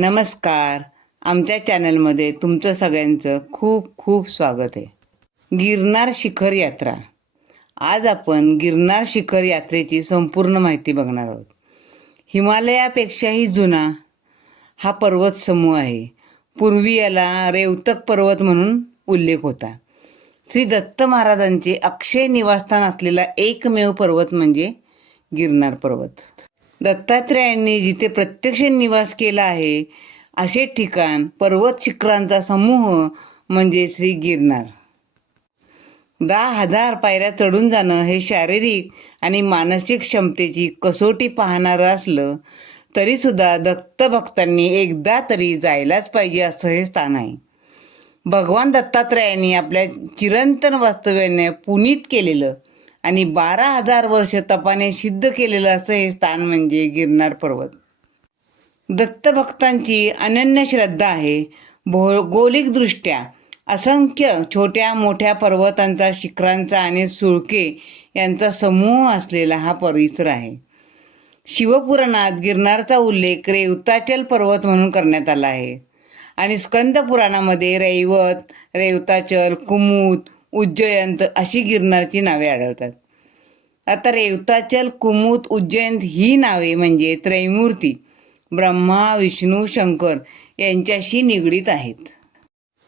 नमस्कार. आमच्या चॅनलमध्ये तुमचं सगळ्यांचं खूप खूप स्वागत आहे. गिरनार शिखर यात्रा. आज आपण गिरनार शिखर यात्रेची संपूर्ण माहिती बघणार आहोत. हिमालयापेक्षाही जुना हा पर्वत समूह आहे. पूर्वी याला रेवतक पर्वत म्हणून उल्लेख होता. श्री दत्त महाराजांचे अक्षय निवासस्थान असलेला एकमेव पर्वत म्हणजे गिरनार पर्वत. दत्तात्रेयांनी जिथे प्रत्यक्ष निवास केला आहे असे ठिकाण पर्वत शिखरांचा समूह म्हणजे श्री गिरनार. दहा हजार पायऱ्या चढून जाणं हे शारीरिक आणि मानसिक क्षमतेची कसोटी पाहणारं असलं तरीसुद्धा दत्तभक्तांनी एकदा तरी जायलाच पाहिजे असं हे स्थान आहे. भगवान दत्तात्रयांनी आपल्या चिरंतन वास्तव्याने पुनीत केलेलं आणि बारा हजार वर्ष तपाने सिद्ध केलेलं असं हे स्थान म्हणजे गिरनार पर्वत. दत्तभक्तांची अनन्य श्रद्धा आहे. भौगोलिकदृष्ट्या असंख्य छोट्या मोठ्या पर्वतांचा शिखरांचा आणि सुळके यांचा समूह असलेला हा परिसर आहे. शिवपुराणात गिरनारचा उल्लेख रेवताचल पर्वत म्हणून करण्यात आला आहे. आणि स्कंद पुराणामध्ये रैवत रेवताचल कुमुद उज्जयंत अशी गिरनारची नावे आढळतात. आता रेवताचल कुमुद उज्जयंत ही नावे म्हणजे त्रैमूर्ती ब्रह्मा विष्णू शंकर यांच्याशी निगडीत आहेत.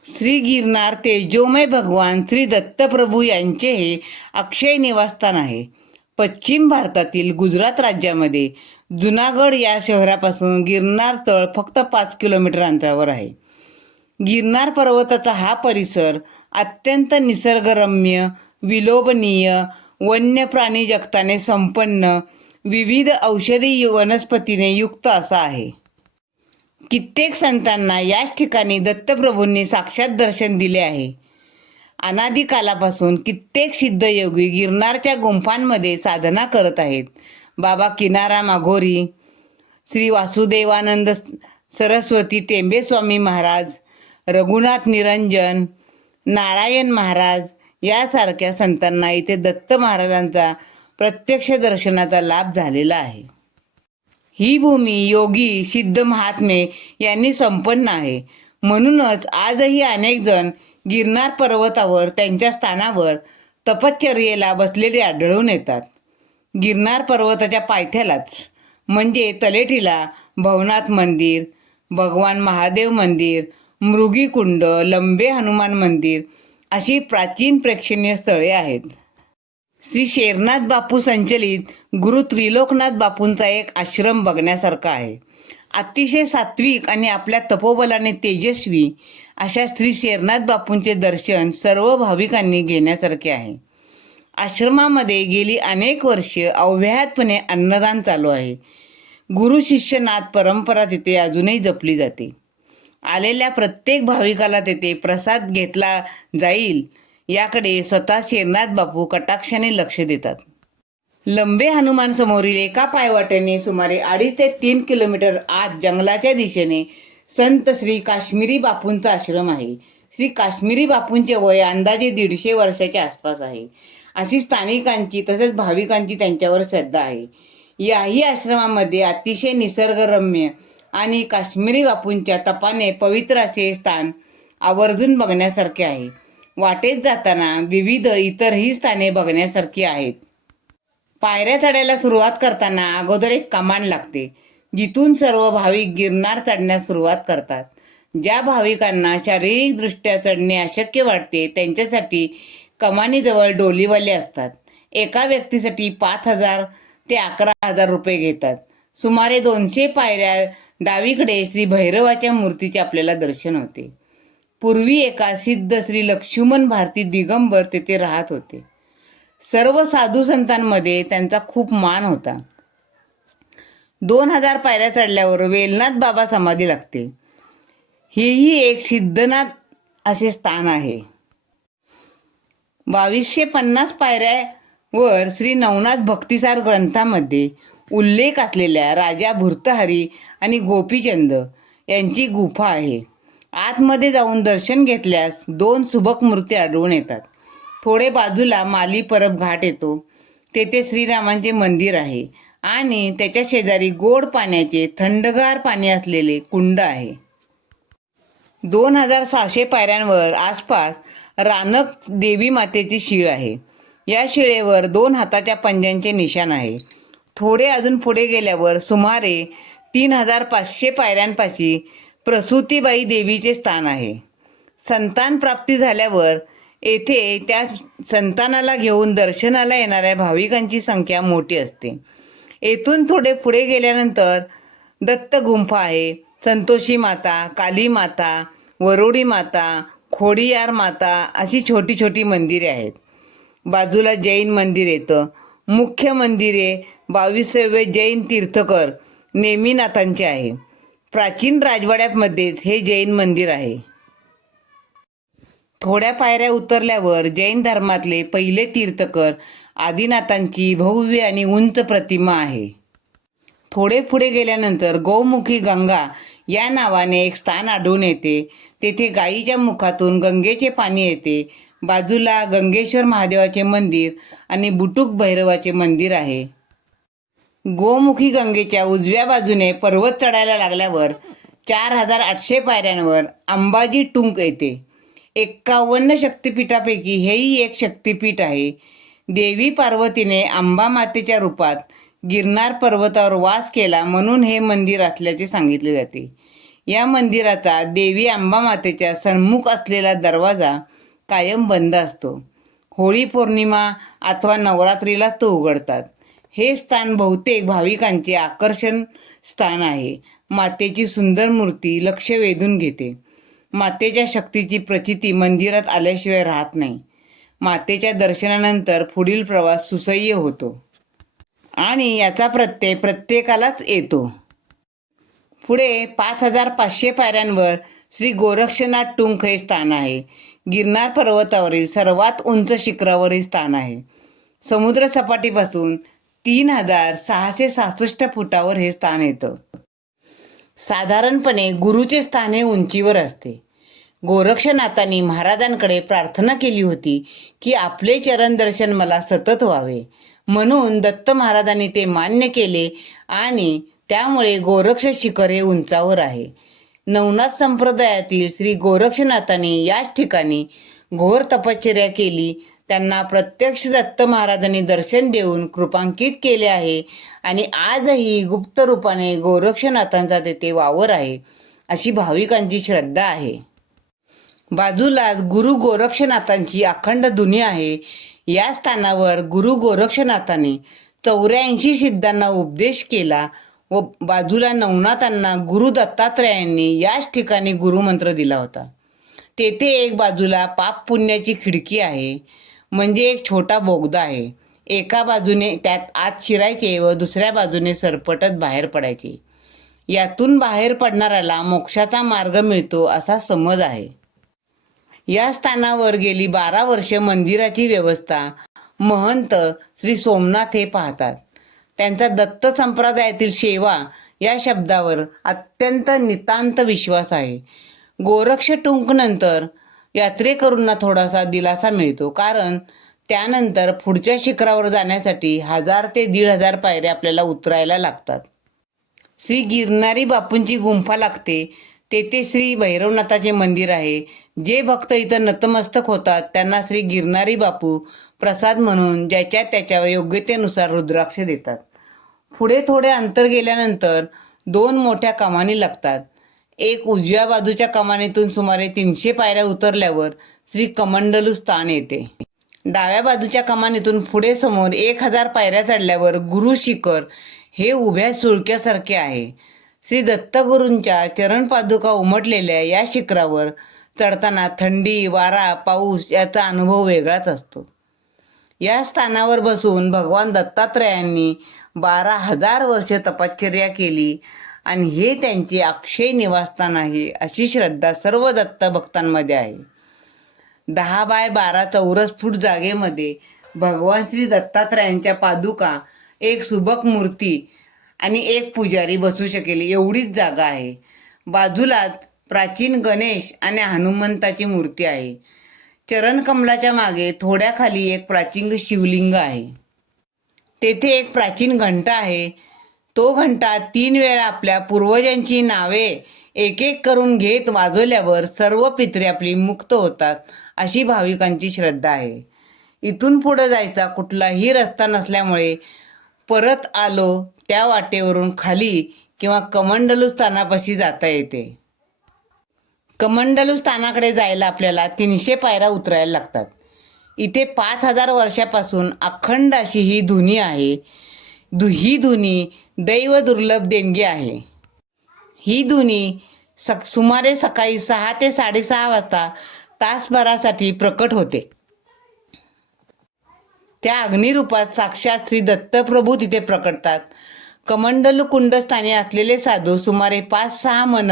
श्री गिरनार तेजोमय भगवान श्री दत्तप्रभू यांचे हे अक्षय निवासस्थान आहे. पश्चिम भारतातील गुजरात राज्यामध्ये जुनागड या शहरापासून गिरनार तळ फक्त पाच किलोमीटर अंतरावर आहे. गिरनार पर्वताचा हा परिसर अत्यंत निसर्गरम्य विलोभनीय वन्य प्राणी जगताने संपन्न विविध औषधी वनस्पतीने युक्त असा आहे. कित्येक संतांना याच ठिकाणी दत्तप्रभूंनी साक्षात दर्शन दिले आहे. अनादिकालापासून कित्येक सिद्धयोगी गिरनारच्या गुंफांमध्ये साधना करत आहेत. बाबा किनारा माघोरी श्री वासुदेवानंद सरस्वती टेंबेस्वामी महाराज रघुनाथ निरंजन नारायण महाराज यासारख्या संतांना इथे दत्त महाराजांचा प्रत्यक्ष दर्शनाचा लाभ झालेला आहे. ही भूमी योगी सिद्ध महात्मे यांनी संपन्न आहे. म्हणूनच आजही अनेक जण गिरनार पर्वतावर त्यांच्या स्थानावर तपश्चर्येला बसलेले आढळून येतात. गिरनार पर्वताच्या पायथ्यालाच म्हणजे तलेटीला भवनाथ मंदिर भगवान महादेव मंदिर मृगीकुंड लंबे हनुमान मंदिर अशी प्राचीन प्रेक्षणीय स्थळे आहेत. श्री शेरनाथ बापू संचलित गुरु त्रिलोकनाथ बापूंचा एक आश्रम बघण्यासारखा आहे. अतिशय सात्विक आणि आपल्या तपोबलाने तेजस्वी अशा श्री शेरनाथ बापूंचे दर्शन सर्व भाविकांनी घेण्यासारखे आहे. आश्रमामध्ये गेली अनेक वर्षे अव्याहतपणे अन्नदान चालू आहे. गुरु शिष्यनाथ परंपरा तिथे अजूनही जपली जाते. आलेल्या प्रत्येक भाविकाला तेथे प्रसाद घेतला जाईल. याकडे स्वतः शेरनाथ बापू कटाक्षाने लक्ष देतात. लंबे हनुमान समोरील एका पायवाटेने सुमारे अडीच ते तीन किलोमीटर आत जंगलाच्या दिशेने संत श्री काश्मीरी बापूंचा आश्रम आहे. श्री काश्मीरी बापूंचे वय अंदाजे दीडशे वर्षाच्या आसपास आहे. अशी स्थानिकांची तसेच भाविकांची त्यांच्यावर श्रद्धा आहे. याही आश्रमामध्ये अतिशय निसर्गरम्य आणि काश्मीरी बापूंच्या तपाने पवित्र असे स्थान आवर्जून बघण्यासारखे आहे. वाटेत जाताना विविध इतरही स्थाने बघण्यासारखी आहेत. पायऱ्या चढायला सुरुवात करताना अगोदर एक कमान लागते जिथून सर्व भाविक गिरनार चढण्यास सुरुवात करतात. ज्या भाविकांना शारीरिकदृष्ट्या चढणे अशक्य वाटते त्यांच्यासाठी कमानीजवळ डोलीवाले असतात. एका व्यक्तीसाठी पाच हजार ते अकरा हजार रुपये घेतात. सुमारे दोनशे पायऱ्या डावीकडे श्री भैरवाच्या मूर्तीचे आपल्याला दर्शन होते. पूर्वी एका सिद्ध श्री लक्ष्मण भारती दिगंबर तेथे राहत होते. सर्व साधू संतांमध्ये त्यांचा खूप मान होता. दोन हजार पायऱ्या चढल्यावर वेलनाथ बाबा समाधी लागते. हेही एक सिद्धनाथ असे स्थान आहे. बावीसशे पन्नास पायऱ्यावर श्री नवनाथ भक्तिसार ग्रंथामध्ये उल्लेख असलेल्या राजा भूर्तहरी आणि गोपीचंद यांची गुफा आहे. आतमध्ये जाऊन दर्शन घेतल्यास दोन सुबक मूर्ती आढळून येतात. थोडे बाजूला माली परब घाट येतो. तेथे श्रीरामांचे मंदिर आहे आणि त्याच्या शेजारी गोड पाण्याचे थंडगार पाणी असलेले कुंड आहे. दोन हजार सहाशे पायऱ्यांवर आसपास रानक देवी मातेची शिळ आहे. या शिळेवर दोन हाताच्या पंज्यांचे निशाण आहे. थोडे अजून पुढे गेल्यावर सुमारे तीन हजार पाचशे पायऱ्यांपाशी प्रसूतीबाई देवीचे स्थान आहे. संतान प्राप्ती झाल्यावर येथे त्या संतानाला घेऊन दर्शनाला येणाऱ्या भाविकांची संख्या मोठी असते. येथून थोडे पुढे गेल्यानंतर दत्त गुंफा आहे. संतोषी माता काली माता वरोडी माता खोडियार माता अशी छोटी छोटी मंदिरे आहेत. बाजूला जैन मंदिर येतं. मुख्य मंदिरे बावीसावे जैन तीर्थकर नेमीनाथांचे आहे. प्राचीन राजवाड्यामध्येच हे जैन मंदिर आहे. थोड्या पायऱ्या उतरल्यावर जैन धर्मातले पहिले तीर्थकर आदिनाथांची भव्य आणि उंच प्रतिमा आहे. थोडे पुढे गेल्यानंतर गौमुखी गंगा या नावाने एक स्थान आढळून येते. तेथे गायीच्या मुखातून गंगेचे पाणी येते. बाजूला गंगेश्वर महादेवाचे मंदिर आणि बुटुक भैरवाचे मंदिर आहे. गोमुखी गंगेच्या उजव्या बाजूने पर्वत चढायला लागल्यावर चार हजार आठशे पायऱ्यांवर अंबाजी टुंक येते. एक्कावन्न शक्तिपीठापैकी हेही एक शक्तिपीठ आहे. देवी पार्वतीने अंबा मातेच्या रूपात गिरनार पर्वतावर वास केला म्हणून हे मंदिर असल्याचे सांगितले जाते. या मंदिराचा देवी अंबा मातेच्या सन्मुख असलेला दरवाजा कायम बंद असतो. होळी पौर्णिमा अथवा नवरात्रीलाच तो उघडतात. हे स्थान बहुतेक भाविकांचे आकर्षण स्थान आहे. मातेची सुंदर मूर्ती लक्ष वेधून घेते. मातेच्या शक्तीची प्रचिती मंदिरात आल्याशिवाय राहत नाही. मातेच्या दर्शनानंतर पुढील प्रवास सुसह्य होतो. आणि याचा प्रत्यय प्रत्येकालाच येतो. पुढे पाच हजार पाचशे पायऱ्यांवर श्री गोरक्षनाथ टुंक हे स्थान आहे. गिरनार पर्वतावरील सर्वात उंच शिखरावरील स्थान आहे. समुद्रसपाटीपासून तीन हजार सहाशे सहासष्ट फुटावर हे स्थान येतं. साधारणपणे गुरुचे स्थान हे उंचीवर असते. गोरक्षनाथांनी महाराजांकडे प्रार्थना केली होती की आपले चरण दर्शन मला सतत व्हावे. म्हणून दत्त महाराजांनी ते मान्य केले आणि त्यामुळे गोरक्ष शिखर हे उंचावर आहे. नवनाथ संप्रदायातील श्री गोरक्षनाथांनी याच ठिकाणी घोर तपश्चर्या केली त्यांना प्रत्यक्ष दत्त महाराजांनी दर्शन देऊन कृपांकित केले आहे. आणि आजही गुप्त रूपाने गोरक्षनाथांचा तेथे वावर आहे अशी भाविकांची श्रद्धा आहे. बाजूलाच गुरु गोरक्षनाथांची अखंड दुनिया आहे. या स्थानावर गुरु गोरक्षनाथाने चौऱ्याऐंशी सिद्धांना उपदेश केला व बाजूला नवनाथांना गुरु दत्तात्रयांनी याच ठिकाणी गुरुमंत्र दिला होता. तेथे एक बाजूला पाप पुण्याची खिडकी आहे. म्हणजे एक छोटा बोगदा आहे. एका बाजूने त्यात आत शिरायचे व दुसऱ्या बाजूने सरपटत बाहेर पडायचे. यातून बाहेर पडणाऱ्याला मोक्षाचा मार्ग मिळतो असा समज आहे. या स्थानावर गेली बारा वर्षे मंदिराची व्यवस्था महंत श्री सोमनाथ हे पाहतात. त्यांचा दत्त संप्रदायातील सेवा या शब्दावर अत्यंत नितांत विश्वास आहे. गोरक्ष टुंकनंतर यात्रेकरूंना थोडासा दिलासा मिळतो. कारण त्यानंतर पुढच्या शिखरावर जाण्यासाठी हजार ते दीड हजार पायऱ्या आपल्याला उतरायला लागतात. श्री गिरनारी बापूंची गुंफा लागते. तेथे श्री भैरवनाथाचे मंदिर आहे. जे भक्त इथं नतमस्तक होतात त्यांना श्री गिरनारी बापू प्रसाद म्हणून ज्याच्या त्याच्या योग्यतेनुसार रुद्राक्ष देतात. पुढे थोडे अंतर गेल्यानंतर दोन मोठ्या कमानी लागतात. एक उजव्या बाजूच्या कमानीतून सुमारे तीनशे पायऱ्या उतरल्यावर श्री कमंडलू स्थान येते. डाव्या बाजूच्या कमानीतून पुढे समोर एक हजार पायऱ्या चढल्यावर गुरु शिखर हे उभ्या सुळक्यासारखे आहे. श्री दत्तगुरूंच्या चरणपादुका उमटलेल्या या शिखरावर चढताना थंडी वारा पाऊस याचा अनुभव वेगळाच असतो. या स्थानावर बसून भगवान दत्तात्रयांनी बारा हजार वर्षे तपश्चर्या केली. आणि हे त्यांचे अक्षय निवासस्थान आहे अशी श्रद्धा सर्व दत्त भक्तांमध्ये आहे. दहा बाय बारा चौरस फूट जागेमध्ये भगवान श्री दत्तात्रयांच्या पादुका एक सुबक मूर्ती आणि एक पुजारी बसू शकेल एवढीच जागा आहे. बाजूलाच प्राचीन गणेश आणि हनुमंताची मूर्ती आहे. चरणकमलाच्या मागे थोड्या खाली एक प्राचीन शिवलिंग आहे. तेथे एक प्राचीन घंटा आहे. तो घंटा तीन वेळा आपल्या पूर्वजांची नावे एक एक करून घेत वाजवल्यावर सर्व पितरे आपली मुक्त होतात अशी भाविकांची श्रद्धा आहे. इथून पुढं जायचा कुठलाही रस्ता नसल्यामुळे परत आलो त्या वाटेवरून खाली किंवा कमंडलू स्थानापाशी जाता येते. कमंडलू स्थानाकडे जायला आपल्याला तीनशे पायऱ्या उतरायला लागतात. इथे पाच हजार वर्षापासून अखंड अशी ही धुनी आहे. दु ही धुनी दैव दुर्लभ देणगी आहे. ही धुनी सक सुमारे सकाळी सहा ते साडेसहा वाजता तासभरासाठी प्रकट होते. त्या अग्निरूपात साक्षात श्री दत्तप्रभू तिथे प्रकटतात. कमंडलू कुंडस्थानी असलेले साधू सुमारे पाच सहा मन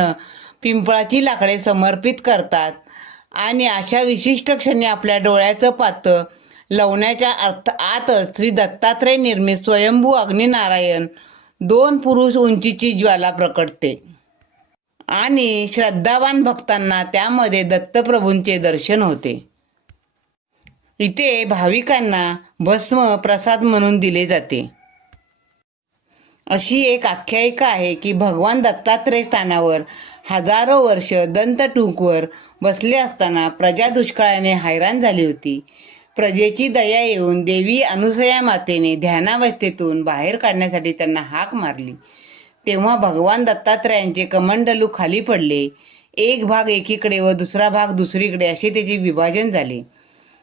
पिंपळाची लाकडे समर्पित करतात आणि अशा विशिष्ट क्षणी आपल्या डोळ्याचं पातं लवण्याच्या अर्थ आतच श्री दत्तात्रय निर्मित स्वयंभू अग्निनारायण दोन पुरुष उंचीची ज्वाला प्रकटते. आणि श्रद्धावान भक्तांना त्यामध्ये दत्तप्रभूंचे दर्शन होते. इथे भाविकांना भस्म प्रसाद म्हणून दिले जाते. अशी एक आख्यायिका आहे की भगवान दत्तात्रय स्थानावर हजारो वर्ष दंतटूकवर बसले असताना प्रजा दुष्काळाने हैराण झाली होती. प्रजेची दया येऊन देवी अनुसया मातेने ध्यानावस्थेतून बाहेर काढण्यासाठी त्यांना हाक मारली. तेव्हा भगवान दत्तात्रयांचे कमंडलू खाली पडले. एक भाग एकीकडे व दुसरा भाग दुसरीकडे असे त्याचे विभाजन झाले.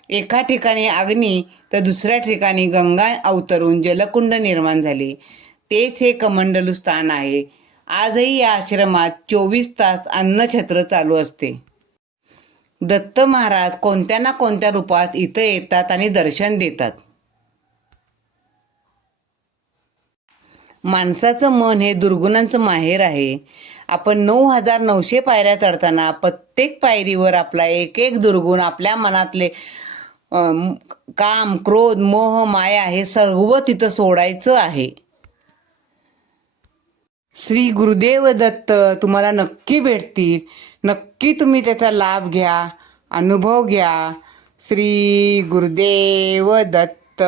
एका ठिकाणी अग्नी तर दुसऱ्या ठिकाणी गंगा अवतरून जलकुंड निर्माण झाले. तेच हे कमंडलू स्थान आहे. आजही या आश्रमात चोवीस तास अन्नछत्र चालू असते. दत्त महाराज कोणत्या ना कोणत्या रूपात इथं येतात आणि दर्शन देतात. माणसाचं मन हे दुर्गुणांचं माहेर आहे. आपण नऊ हजार नऊशे पायऱ्या चढताना प्रत्येक पायरीवर आपला एक एक दुर्गुण आपल्या मनातले काम क्रोध मोह माया हे सर्व तिथं सोडायचं आहे. श्री गुरुदेव दत्त तुम्हाला नक्की भेटतील. नक्की तुम्ही त्याचा लाभ घ्या अनुभव घ्या. श्री गुरुदेव दत्त.